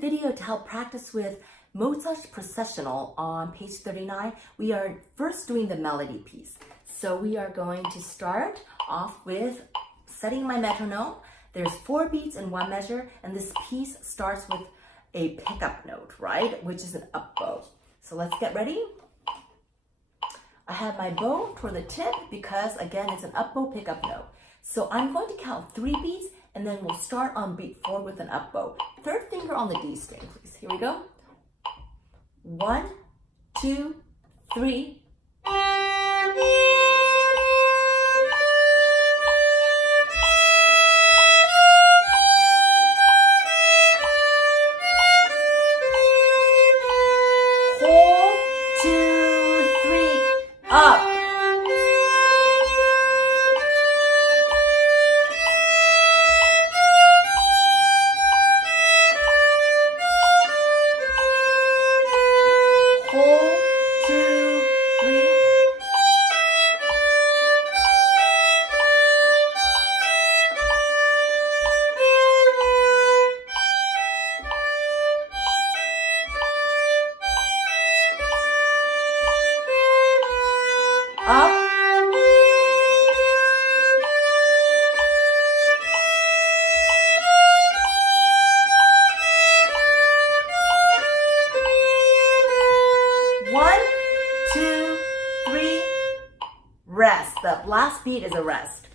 video to help practice with Mozart's Processional on page 39. We are first doing the melody piece. So we are going to start off with setting my metronome. There's 4 beats in 1 measure, and this piece starts with a pickup note, right? Which is an up bow. So let's get ready. I have my bow toward the tip because, again, it's an up bow pickup note. So I'm going to count 3 beats, and then we'll start on beat 4 with an up bow. 3rd finger on the D string, please. Here we go. 1, 2, 3. Hold, 2, 3, up. Hold, 2, 3. Up. One, 2, 3, rest. The last beat is a rest.